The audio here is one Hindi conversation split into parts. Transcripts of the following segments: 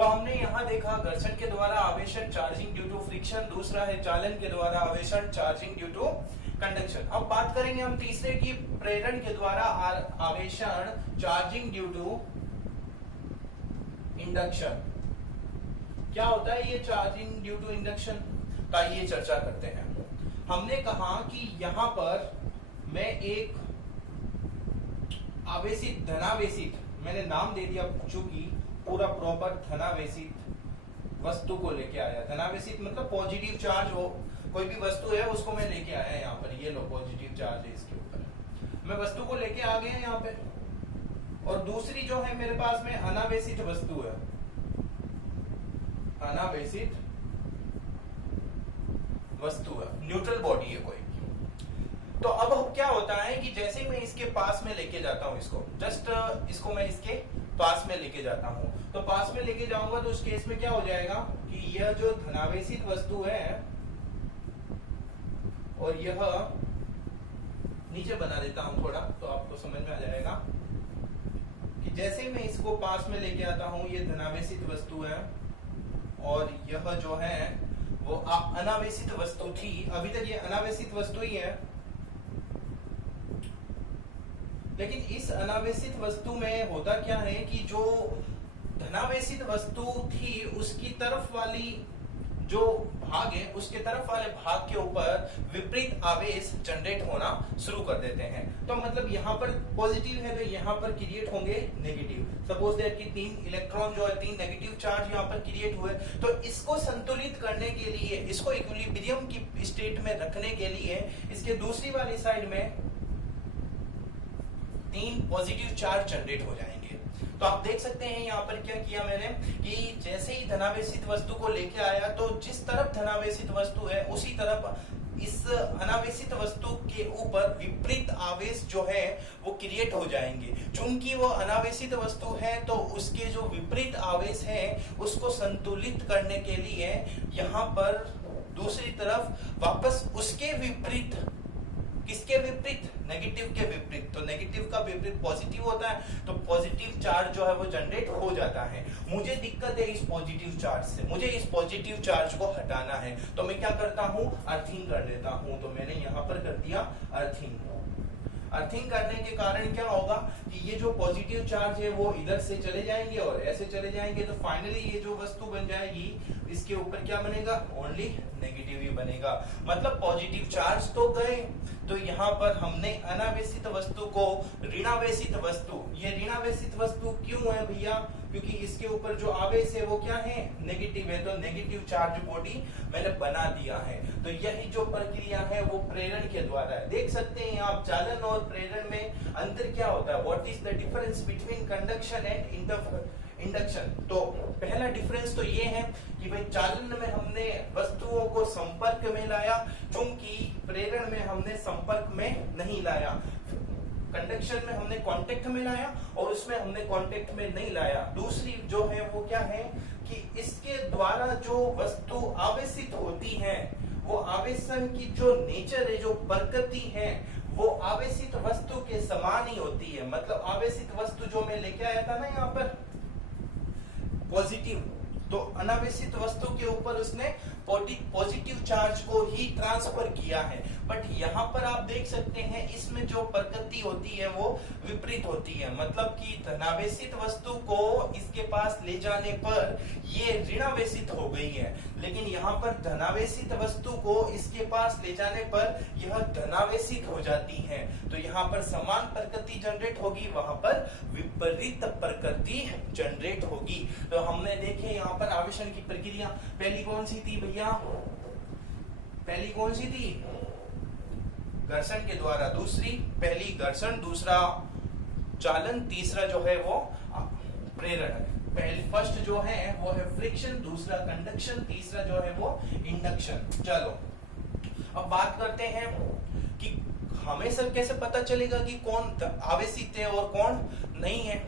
तो हमने यहाँ देखा घर्षण के द्वारा आवेशन चार्जिंग ड्यू टू फ्रिक्शन, दूसरा है चालन के द्वारा आवेशन चार्जिंग ड्यू टू कंडक्शन। अब बात करेंगे हम तीसरे की प्रेरण के द्वारा आवेशन चार्जिंग ड्यू टू इंडक्शन। क्या होता है ये चार्जिंग ड्यू टू इंडक्शन का, ये चर्चा करते हैं। हमने कहा कि यहां पर मैं एक आवेशित धनावेशित, मैंने नाम दे दिया चूंकि पूरा प्रॉपर धनावेशित वस्तु को लेके आया। धनावेशित मतलब पॉजिटिव चार्ज हो, कोई भी वस्तु है उसको मैं लेके आया यहाँ पर, ये लो पॉजिटिव चार्ज है इसके ऊपर, मैं वस्तु को लेके आ गया यहाँ पे। और दूसरी जो है मेरे पास में अनावेशित वस्तु है, अनावेशित वस्तु है, न्यूट्रल बॉडी है कोई। तो अब क्या होता है कि जैसे मैं इसके पास में लेके जाता हूं, इसको जस्ट इसको मैं इसके पास में लेके जाता हूं, तो पास में लेके जाऊंगा तो उस केस में क्या हो जाएगा कि यह जो धनावेशित वस्तु है और यह नीचे बना देता हूं थोड़ा, तो आपको समझ में आ जाएगा कि जैसे मैं इसको पास में लेके आता हूं, ये धनावेशित वस्तु है और यह जो है वो अनावेशित वस्तु थी। अभी तक ये अनावेशित वस्तु ही है, लेकिन इस अनावेशित वस्तु में होता क्या है कि जो धनावेशित वस्तु थी उसकी तरफ वाली जो भाग है, उसके तरफ वाले भाग के ऊपर विपरीत आवेश जनरेट होना शुरू कर देते हैं। तो मतलब यहाँ पर पॉजिटिव है तो यहाँ पर क्रिएट होंगे नेगेटिव। सपोज दैट कि 3 इलेक्ट्रॉन जो है, 3 नेगेटिव चार्ज यहाँ पर क्रिएट हुए। तो इसको संतुलित करने के लिए, इसको इक्विलिब्रियम की स्टेट में रखने के लिए इसके दूसरी वाली साइड में 3 पॉजिटिव चार्ज जनरेट हो जाएंगे। तो आप देख सकते हैं यहाँ पर क्या किया मैंने कि जैसे ही धनावेशित वस्तु को लेके आया तो जिस तरफ धनावेशित वस्तु है उसी तरफ इस अनावेशित वस्तु के ऊपर विपरीत आवेश जो है वो क्रिएट हो जाएंगे। चूंकि वो अनावेशित वस्तु है तो उसके जो विपरीत आवेश है उसको संतुलित करने के लिए यहाँ पर दूसरी तरफ वापस उसके विपरीत, किसके विपरीत, नेगेटिव के विपरीत। तो नेगेटिव का विपरीत पॉजिटिव होता है, तो पॉजिटिव चार्ज जो है वो जनरेट हो जाता है। मुझे दिक्कत है इस पॉजिटिव चार्ज से, मुझे इस पॉजिटिव चार्ज को हटाना है, तो मैं क्या करता हूं, अर्थिंग कर देता हूं। तो मैंने यहां पर कर दिया अर्थिंग। अर्थिंग करने के कारण क्या होगा कि ये जो पॉजिटिव चार्ज है वो इधर से चले जाएंगे और ऐसे चले जाएंगे, तो फाइनली ये जो वस्तु बन जाएगी इसके ऊपर क्या बनेगा, ओनली नेगेटिव ही बनेगा। मतलब पॉजिटिव चार्ज तो गए, तो यहाँ पर हमने अनावेशित वस्तु को ऋणावेशित वस्तु, ये ऋणावेशित वस्तु क्यों है भैया, क्योंकि इसके ऊपर जो आवेश है वो क्या है, नेगेटिव है, तो नेगेटिव चार्ज बॉडी मैंने बना दिया है। तो यही जो प्रक्रिया है वो प्रेरण के द्वारा है। देख सकते हैं आप चालन और प्रेरण में अंतर क्या होता है, what is the difference between conduction and induction. तो पहला डिफरेंस तो ये है कि भाई चालन में हमने वस्तुओं को संपर्क में लाया, चूंकि प्रेरण में हमने संपर्क में नहीं लाया। कंडक्शन में हमने कांटेक्ट में लाया और उसमें हमने कांटेक्ट में नहीं लाया। दूसरी जो है वो क्या है कि इसके द्वारा जो वस्तु आवेशित होती है वो आवेशन की जो नेचर है, जो प्रकृति है, वो आवेशित वस्तु के समान ही होती है। मतलब आवेशित वस्तु जो मैं लेके आया था ना यहाँ पर पॉजिटिव, तो अनावेशित वस्तु के ऊपर उसने पॉजिटिव चार्ज को ही ट्रांसफर किया है। बट यहाँ पर आप देख सकते हैं इसमें जो प्रकृति होती है वो विपरीत होती है। मतलब कि धनावेशित वस्तु को इसके पास ले जाने पर ये ऋणावेशित हो गई है, लेकिन यहाँ पर धनावेशित वस्तु को इसके पास ले जाने पर यह धनावेशित हो जाती है। तो यहाँ पर समान प्रकृति जनरेट होगी, वहां पर विपरीत प्रकृति जनरेट होगी। तो हमने देखे यहाँ पर आवेशन की प्रक्रिया, पहली कौन सी थी भैया, पहली कौन सी थी, घर्षण के द्वारा। दूसरी, पहली घर्षण, दूसरा चालन, तीसरा जो है वो प्रेरण। पहली फर्स्ट जो है वो है फ्रिक्शन, दूसरा कंडक्शन, तीसरा जो है वो इंडक्शन। चलो अब बात करते हैं कि हमें सर कैसे पता चलेगा कि कौन आवेशित है और कौन नहीं है,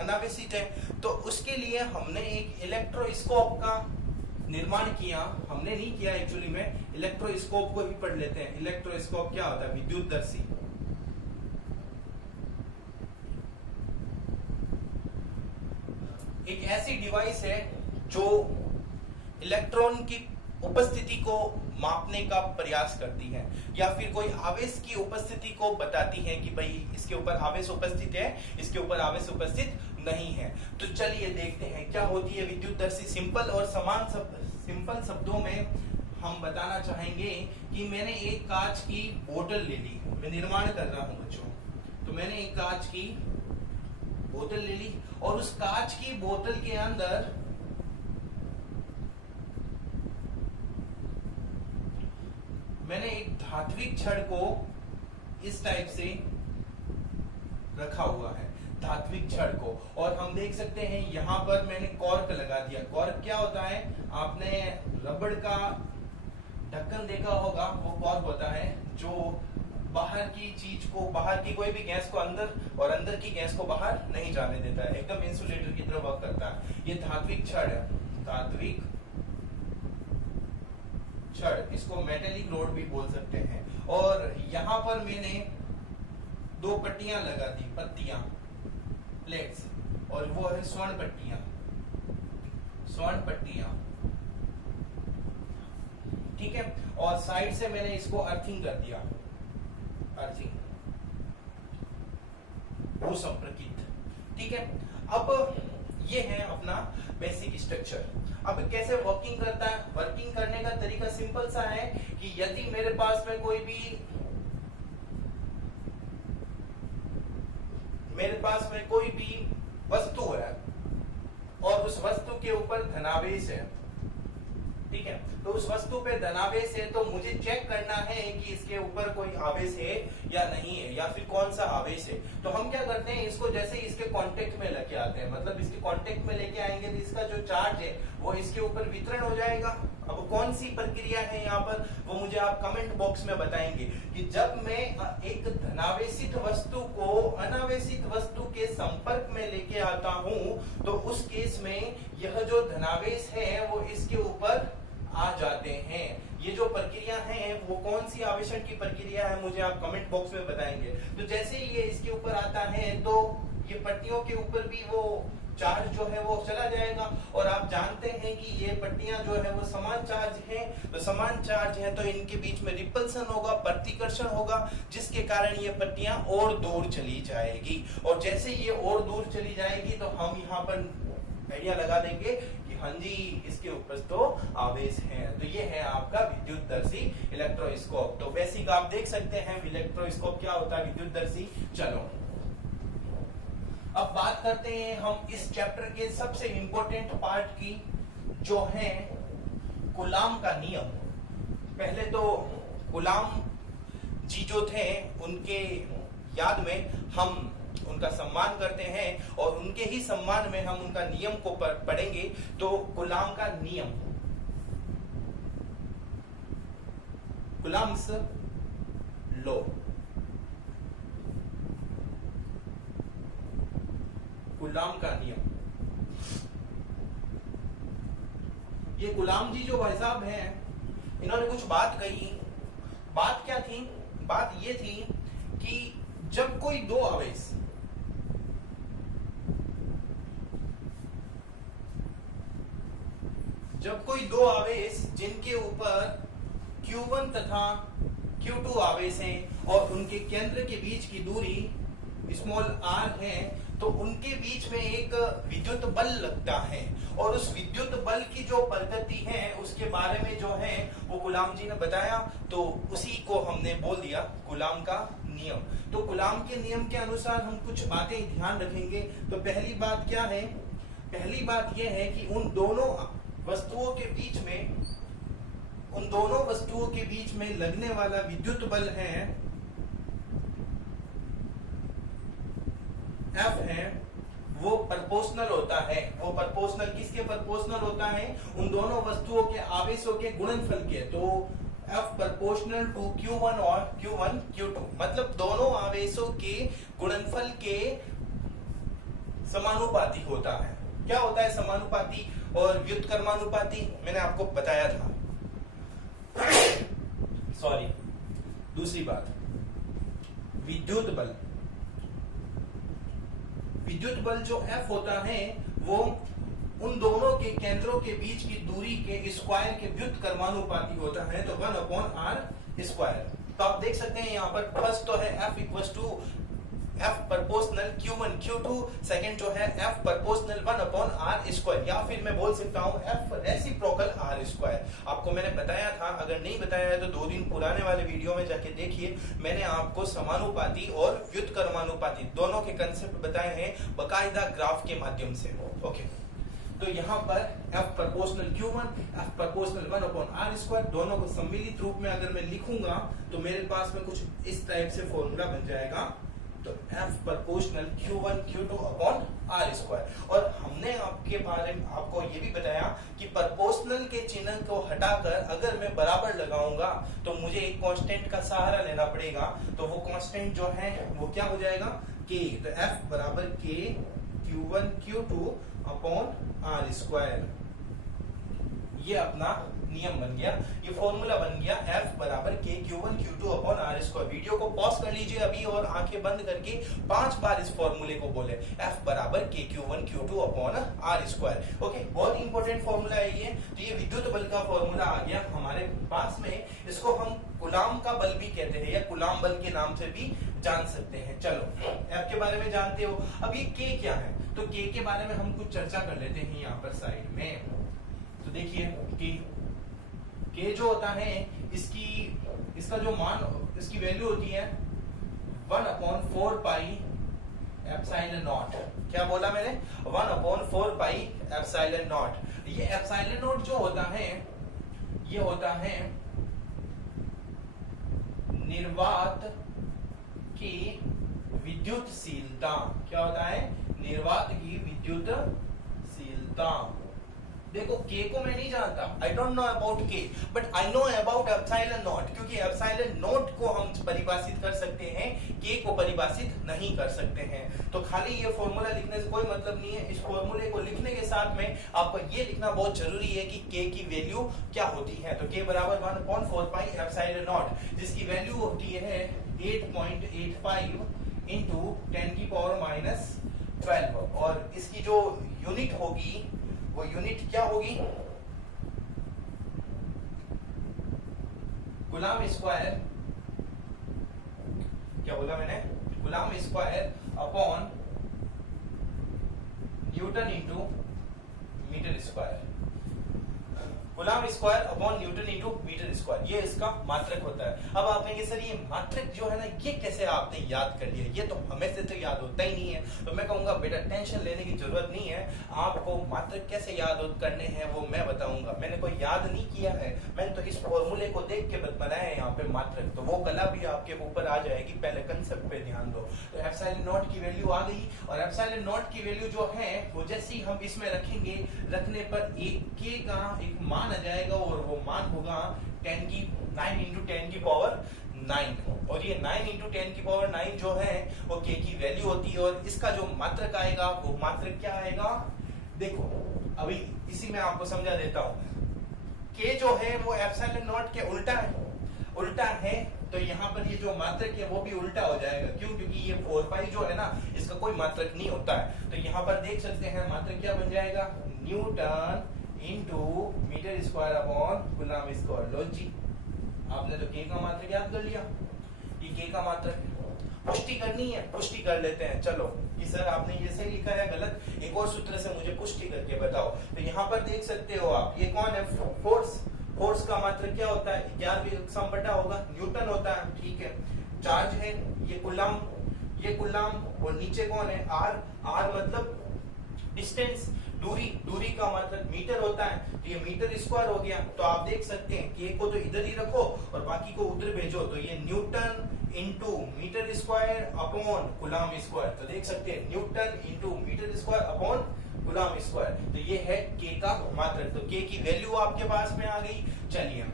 अनावेशित है। तो उसके लिए हमने एक इलेक्ट्रोस्कोप का निर्माण किया। हमने नहीं किया एक्चुअली में, इलेक्ट्रोस्कोप को ही पढ़ लेते हैं। इलेक्ट्रोस्कोप क्या होता है, विद्युतदर्शी। एक ऐसी डिवाइस है जो इलेक्ट्रॉन की उपस्थिति को मापने का प्रयास करती है या फिर कोई आवेश की उपस्थिति को बताती है कि भाई इसके ऊपर आवेश उपस्थित है, इसके ऊपर आवेश उपस्थित नहीं है। तो चलिए देखते हैं क्या होती है विद्युतदर्शी। सिंपल और सिंपल शब्दों में हम बताना चाहेंगे कि मैंने एक कांच की बोतल ले ली, मैं निर्माण कर रहा हूं बच्चों, तो मैंने एक कांच की बोतल ले ली और उस कांच की बोतल के अंदर मैंने एक धात्विक छड़ को इस टाइप से रखा हुआ है, धात्विक छड़ को, और हम देख सकते हैं यहां पर मैंने कॉर्क लगा दिया। कॉर्क क्या होता है, आपने रबड़ का ढक्कन देखा होगा, वो कॉर्क होता है जो बाहर की चीज को, बाहर की कोई भी गैस को अंदर और अंदर की गैस को बाहर नहीं जाने देता है, एकदम इंसुलेटर की तरह वर्क करता है। ये धात्विक छड़ है, धात्विक छड़, इसको मेटेलिक रोड भी बोल सकते हैं। और यहां पर मैंने दो पट्टियां लगा दी, पत्तियां, प्लेट्स, और वो है स्वर्ण पट्टियां, स्वर्ण पट्टियां, ठीक है। और साइड से मैंने इसको अर्थिंग कर दिया, अर्थिंग, वो संपर्कित, ठीक है। अब ये है अपना बेसिक स्ट्रक्चर। अब कैसे वर्किंग करता है, वर्किंग करने का तरीका सिंपल सा है कि यदि मेरे पास में कोई भी वस्तु है और उस वस्तु के ऊपर धनावेश है, ठीक है, तो उस वस्तु पे धनावेश है, तो मुझे चेक करना है कि इसके ऊपर कोई आवेश है या नहीं है, या फिर कौन सा आवेश है। तो हम क्या करते हैं, इसको जैसे इसके कांटेक्ट में लेके आते हैं, मतलब इसके कांटेक्ट में लेके आएंगे तो इसका जो चार्ज है वो इसके ऊपर वितरण हो जाएगा। अब कौन सी प्रक्रिया है यहाँ पर, वो मुझे आप कमेंट बॉक्स में बताएंगे कि जब मैं एक धनावेशित वस्तु को अनावेशित वस्तु के संपर्क में लेके आता हूँ तो उस केस में यह जो धनावेश है वो इसके ऊपर आ जाते हैं। ये जो प्रक्रिया है वो कौन सी आवेशन की प्रक्रिया है, मुझे आप कमेंट बॉक्स में बताएंगे। तो जैसे ही ये इसके ऊपर आता है तो ये पट्टियों के ऊपर भी वो चार्ज जो है वो चला जाएगा, और आप जानते हैं कि ये पट्टियां जो है वो समान चार्ज हैं, तो समान चार्ज है तो इनके बीच में रिपल्सन होगा, प्रतिकर्षण होगा, जिसके कारण ये पट्टियां और दूर चली जाएगी। और जैसे ये और दूर चली जाएगी तो हम यहाँ पर आइडिया लगा देंगे कि हाँ जी इसके ऊपर तो आवेश है। तो ये है आपका विद्युतदर्शी इलेक्ट्रोस्कोप। तो बेसिक आप देख सकते हैं इलेक्ट्रोस्कोप क्या होता है, विद्युतदर्शी। चलो अब बात करते हैं हम इस चैप्टर के सबसे इंपॉर्टेंट पार्ट की, जो है कूलाम का नियम। पहले तो कूलाम जी जो थे उनके याद में हम उनका सम्मान करते हैं और उनके ही सम्मान में हम उनका नियम को पढ़ेंगे। तो कूलाम का नियम, कूलाम्स लॉ, कूलाम का नियम। ये कूलाम जी जो भाई साहब हैं, इन्होंने कुछ बात कही। बात क्या थी, बात ये थी कि जब कोई दो आवेश जिनके ऊपर Q1 तथा Q2 आवेश हैं और उनके केंद्र के बीच की दूरी स्मॉल r है, तो उनके बीच में एक विद्युत बल लगता है, और उस विद्युत बल की जो प्रकृति है उसके बारे में जो है वो कूलाम जी ने बताया, तो उसी को हमने बोल दिया कूलाम का नियम। तो कूलाम के नियम के अनुसार हम कुछ बातें ध्यान रखेंगे। तो पहली बात क्या है, पहली बात यह है कि उन दोनों वस्तुओं के बीच में लगने वाला विद्युत बल है F है, वो प्रोपोर्शनल होता है। वो प्रोपोर्शनल किसके प्रोपोर्शनल होता है, उन दोनों वस्तुओं के आवेशों के गुणनफल के। तो F प्रोपोर्शनल टू Q1 और Q1 Q2, मतलब दोनों आवेशों के गुणनफल के समानुपाती होता है। क्या होता है समानुपाती और व्युत्क्रमानुपाती, मैंने आपको बताया था। सॉरी, दूसरी बात, विद्युत बल जो F होता है वो उन दोनों के केंद्रों के बीच की दूरी के स्क्वायर के व्युत्क्रमानुपाती होता है, तो 1/r²। तो आप देख सकते हैं यहाँ पर फर्स्ट तो है F equals to F proportional Q1 Q2, second जो है F प्रपोर्शनल 1/r², या फिर मैं बोल सकता हूँ F रेसिप्रोकल r²। आपको मैंने बताया था, अगर नहीं बताया है तो 2 दिन पुराने वाले वीडियो में जाके देखिए, मैंने आपको समानुपाती और व्युत्क्रमानुपाती दोनों के कंसेप्ट बताए हैं बाकायदा ग्राफ के माध्यम से। ओके, तो यहाँ पर F proportional Q1 F proportional 1/r², दोनों को सम्मिलित रूप में अगर मैं लिखूंगा तो मेरे पास में कुछ इस टाइप से फॉर्मूला बन जाएगा, तो F प्रपोर्शनल Q1 Q2/r²। और हमने आपके बारे में आपको ये भी बताया कि प्रपोर्शनल के चिन्ह को हटाकर अगर मैं बराबर लगाऊंगा तो मुझे एक कांस्टेंट का सहारा लेना पड़ेगा, तो वो कांस्टेंट जो है वो क्या हो जाएगा, K। तो F बराबर K Q1 Q2/r²। ये अपना नियम बन गया, ये फॉर्मूला बन गया F बराबर K Q1 Q2/r²। वीडियो को पॉज कर लीजिए अभी और आंखें बंद करके 5 बार इस फॉर्मूले को बोले, F बराबर K Q1 Q2/r²। ओके, बहुत इंपॉर्टेंट फॉर्मूला है ये। तो ये विद्युत बल का फॉर्मूला आ गया हमारे पास में, इसको हम कूलाम का बल भी कहते हैं या कूलाम बल के नाम से भी जान सकते हैं। चलो, F के बारे में जानते हो, अब ये K क्या है, तो K के बारे में हम कुछ चर्चा कर लेते हैं यहाँ पर साइड में। तो देखिए K जो होता है इसका जो मान, इसकी वैल्यू होती है 1/4 पाई एप्सिलॉन नॉट। क्या बोला मैंने, 1/4 पाई एप्सिलॉन नॉट। ये एप्सिलॉन नॉट जो होता है ये होता है निर्वात की विद्युतशीलता। क्या होता है, निर्वात की विद्युतशीलता। देखो K को मैं नहीं जानता, I don't know about K, but I know about epsilon not, क्योंकि एप्सिलॉन नॉट को हम परिभाषित कर सकते हैं, K को परिभाषित नहीं कर सकते हैं। तो खाली ये फॉर्मूला लिखने से कोई मतलब नहीं है, इस फॉर्मूले को लिखने के साथ में आपको ये लिखना बहुत जरूरी है कि K की वैल्यू क्या होती है। तो K बराबर 1/4 पाई एप्सिलॉन नॉट, जिसकी वैल्यू होती है 8.85 इंटू 10⁻⁻12, और इसकी जो यूनिट होगी वो यूनिट क्या होगी, कूलाम स्क्वायर। क्या बोला मैंने, coulomb square upon newton into metre square. Coulomb square upon newton into metre square, ये इसका मात्रक होता है। अब आप कहेंगे सर ये मात्रक जो है ना, ये कैसे आपने याद कर लिया, ये तो हमें से तो याद होता ही नहीं है। तो मैं कहूंगा बेटा टेंशन लेने की जरूरत नहीं है, आपको मात्रक कैसे याद करने हैं वो मैं बताऊंगा। मैंने कोई याद नहीं किया है, मैंने तो इस फॉर्मूले को देख के बनाया है यहाँ पे मात्रक, तो वो कला भी आपके ऊपर आ जाएगी, पहले कंसेप्ट पे ध्यान दो। तो एप्सिलॉन नॉट की वैल्यू आ गई, और एप्सिलॉन नॉट की वैल्यू जो है वो जैसे ही हम इसमें रखेंगे, रखने पर एक K का एक मान आ जाएगा, और वो मान होगा 9 इंटू 10 की पावर 9, और ये 9 इंटू 10 की पावर 9 जो है वो K की वैल्यू होती है। और इसका जो मात्रक आएगा वो मात्रक क्या आएगा, देखो अभी इसी में आपको समझा देता हूं। K जो है वो एप्सिलॉन नॉट के उल्टा है, तो यहाँ पर ये जो मात्रक है वो भी उल्टा हो जाएगा। क्यों, क्योंकि ये 4 पाई जो है ना, इसका कोई मात्रक नहीं होता है। तो यहाँ पर देख सकते हैं मात्रक क्या बन जाएगा, newton into metre square upon coulomb square. लो जी, आपने तो K का मात्रक याद कर लिया, ये K का मात्रक। पुष्टि करनी है, पुष्टि कर लेते हैं। चलो कि सर आपने ये सही लिखा है गलत, एक और सूत्र से मुझे पुष्टि करके बताओ। तो यहाँ पर देख सकते हो आप, ये कौन है, फोर्स का मात्रक क्या होता है, 11 बटा होगा, न्यूटन होता है, ठीक है। चार्ज है ये कूलाम, और नीचे कौन है, आर मतलब डिस्टेंस, दूरी का मतलब मीटर होता है, तो ये मीटर स्क्वायर हो गया। तो आप देख सकते हैं K को तो इधर ही रखो और बाकी को उधर भेजो, तो ये newton into metre square upon coulomb square. तो देख सकते हैं newton into metre square upon coulomb square, तो ये है K का मात्रक। तो K की वैल्यू आपके पास में आ गई। चलिए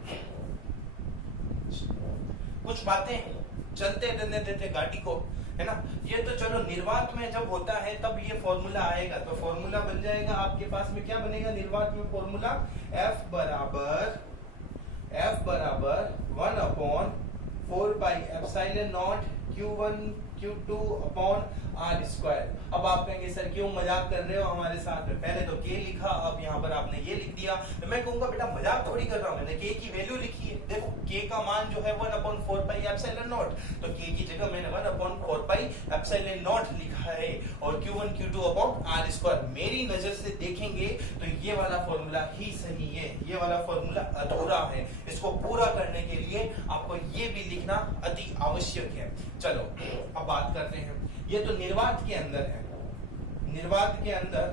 कुछ बातें चलते रहने देते गाड़ी को, है ना। ये तो चलो निर्वात में जब होता है तब ये फॉर्मूला आएगा, तो फॉर्मूला बन जाएगा आपके पास में, क्या बनेगा निर्वात में फॉर्मूला, F बराबर 1/4 pi epsilon naught Q1 Q2 upon R square. अब आप कहेंगे सर क्यों मजाक कर रहे हो हमारे साथ में, पहले तो k लिखा, अब यहाँ पर आपने ये लिख दिया। तो मैं कहूंगा बेटा मजाक थोड़ी कर रहा हूँ, मैंने k की वैल्यू लिखी है। देखो k का मान जो है 1/4 पाई एप्सिलॉन नॉट, तो k की जगह मैंने 1/4 पाई एप्सिलॉन नॉट लिखा है, और Q1 Q2 upon R square. मेरी नजर से देखेंगे तो ये वाला फॉर्मूला ही सही है, ये वाला फॉर्मूला अधूरा है। इसको पूरा करने के लिए आपको ये भी लिखना अति आवश्यक है। चलो अब बात करते हैं, ये तो निर्वात के अंदर है। निर्वात के अंदर,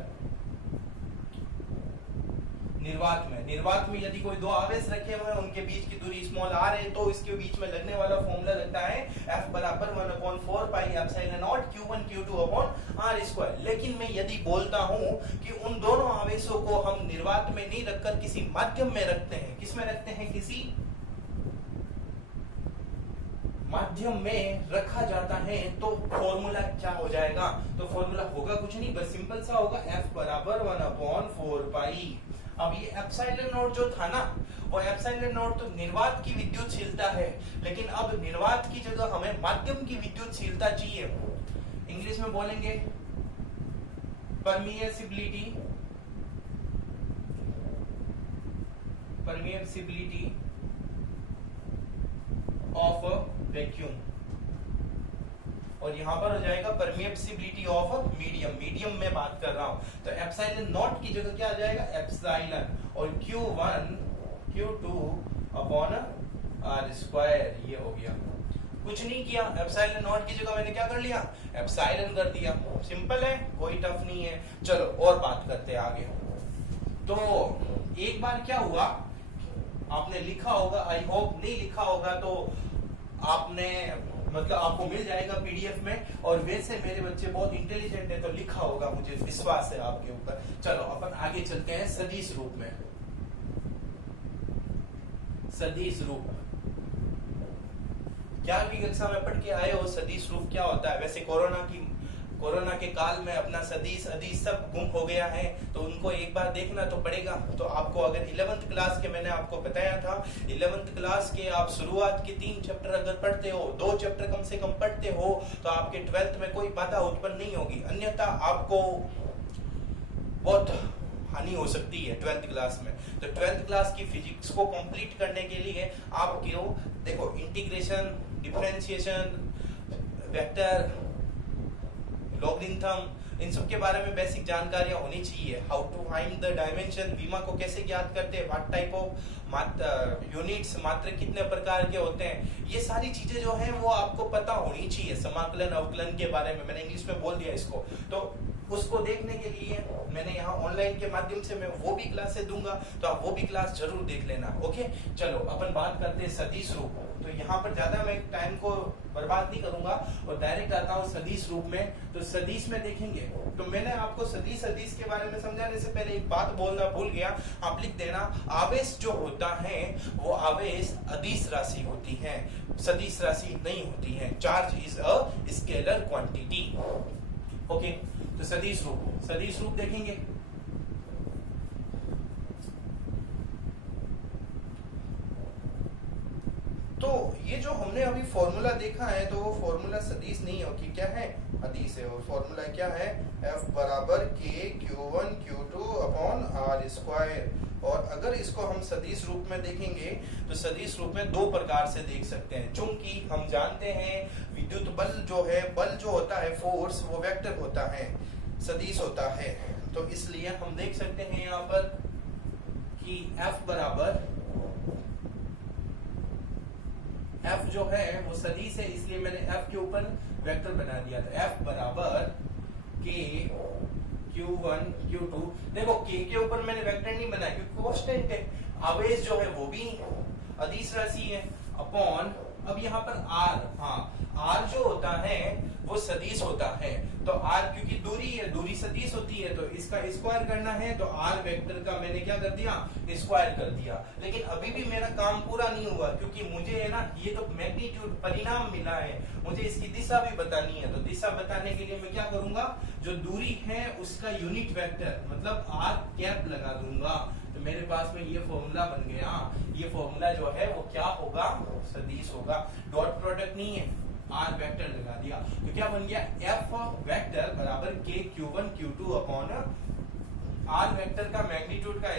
निर्वात में यदि कोई दो आवेश रखे हुए हैं, उनके बीच की दूरी स्मॉल r है, तो इसके बीच में लगने वाला फॉर्मूला लगता है F बराबर 1/4 pi epsilon naught Q1 Q2 upon R square. लेकिन मैं यदि बोलता हूं कि उन दोनों आवेशों को हम निर्वात में नहीं रखकर किसी माध्यम में रखते हैं, किस में रखते हैं, किसी माध्यम में रखा जाता है, तो फॉर्मूला क्या हो जाएगा? तो फॉर्मूला होगा कुछ नहीं, बस सिंपल सा होगा F बराबर 1/4 पाई। अब ये एप्सिलॉन नॉट जो था ना, वो एप्सिलॉन नॉट तो निर्वात की विद्युतशीलता है, लेकिन अब निर्वात की जगह हमें माध्यम की विद्युतशीलता चाहिए। इंग्लिश में बोलेंगे परमिएबिलिटी, परमिएबिलिटी ऑफ वैक्यूम, और यहां पर हो जाएगा परमिएबिलिटी ऑफ मीडियम। मीडियम में बात कर रहा हूं, तो एप्सिलॉन नॉट की जगह क्या आ जाएगा, एप्सिलॉन, और Q1 Q2 upon R square, ये हो गया। कुछ नहीं किया, एप्सिलॉन नॉट की जगह मैंने क्या कर लिया, एप्सिलॉन कर दिया। सिंपल है, कोई टफ नहीं है। चलो और बात करते हैं आगे। तो एक बार क्या हुआ, आपने लिखा होगा, आई होप नहीं लिखा होगा तो आपने मतलब आपको मिल जाएगा पीडीएफ में, और वैसे मेरे बच्चे बहुत इंटेलिजेंट है तो लिखा होगा, मुझे विश्वास है आपके ऊपर। चलो अपन आगे चलते हैं सदिश रूप में। सदिश रूप क्या भी कक्षा में पढ़ के आए हो, सदिश रूप क्या होता है? वैसे कोरोना के काल में अपना सदिश अदिश सब गुम हो गया है, तो उनको एक बार देखना तो पड़ेगा। तो आपको अगर 11th क्लास के, मैंने आपको बताया था 11th क्लास के आप शुरुआत के 3 चैप्टर अगर पढ़ते हो, 2 चैप्टर कम से कम पढ़ते हो, तो आपके 12th में कोई बाधा उत्पन्न नहीं होगी, अन्यथा आपको बहुत हानि हो सकती है 12th क्लास में। तो 12th क्लास की फिजिक्स को कंप्लीट करने के लिए आपको देखो इंटीग्रेशन, डिफरेंशिएशन, वेक्टर, लॉगरिथम, इन सब के बारे में बेसिक जानकारियां होनी चाहिए। How to find the dimension, बीमा को कैसे ज्ञात करते हैं, व्हाट टाइप ऑफ यूनिट्स, मात्रक कितने प्रकार के होते हैं, ये सारी चीजें जो हैं वो आपको पता होनी चाहिए। समाकलन अवकलन के बारे में मैंने इंग्लिश में बोल दिया इसको, तो उसको देखने के लिए मैंने यहाँ ऑनलाइन के माध्यम से मैं वो भी क्लासेस दूंगा, तो आप वो भी क्लास जरूर देख लेना। ओके, चलो अपन बात करते हैं सदिश रूप। तो यहाँ पर ज्यादा मैं टाइम को बर्बाद नहीं करूंगा और डायरेक्ट आता हूँ सदिश रूप में। तो सदिश में देखेंगे, तो मैंने आपको सदिश के बारे में समझाने से पहले एक बात बोलना भूल गया, आप लिख देना, आवेश जो होता है वो आवेश अदिश राशि होती है, सदिश राशि नहीं होती है। Charge is a scalar quantity. Okay, तो सदिश रूप देखेंगे। तो ये जो हमने अभी फॉर्मूला देखा है, तो वो फॉर्मूला सदिश नहीं हो कि क्या है, अदिश है। और फॉर्मूला क्या है, F बराबर K Q1 Q2 upon R square. और अगर इसको हम सदिश रूप में देखेंगे तो सदिश रूप में 2 प्रकार से देख सकते हैं। चूंकि हम जानते हैं विद्युत बल जो है, बल जो होता है फोर्स, वो वेक्टर होता है, सदिश होता है, तो इसलिए हम देख सकते हैं यहाँ पर कि F बराबर, F जो है वो सदिश है, इसलिए मैंने F के ऊपर वेक्टर बना दिया था। F बराबर K Q1 Q2। देखो K के ऊपर मैंने वेक्टर नहीं बनाया क्योंकि कांस्टेंट है, आवेश जो है वो भी अदिश राशि है, अपॉन अब यहाँ पर R, हाँ R जो होता है वो सदिश होता है, तो R क्योंकि दूरी है, दूरी सदिश होती है, तो इसका स्क्वायर करना है, तो R वेक्टर का मैंने क्या कर दिया, स्क्वायर कर दिया। लेकिन अभी भी मेरा काम पूरा नहीं हुआ, क्योंकि मुझे है ना ये तो मैग्नीट्यूड परिणाम मिला है, मुझे इसकी दिशा भी बतानी है। तो दिशा बताने के लिए मैं क्या करूंगा, जो दूरी है उसका यूनिट वेक्टर मतलब R कैप लगा दूंगा, तो मेरे पास में ये फॉर्मूला बन गया। ये फॉर्मूला जो है वो क्या होगा, सदिश होगा। डॉट प्रोडक्ट नहीं है, आर वेक्टर लगा दिया, तो क्या बन गया एफ वेक्टर बराबर के Q1 Q2 upon R vector का मैग्नीट्यूड का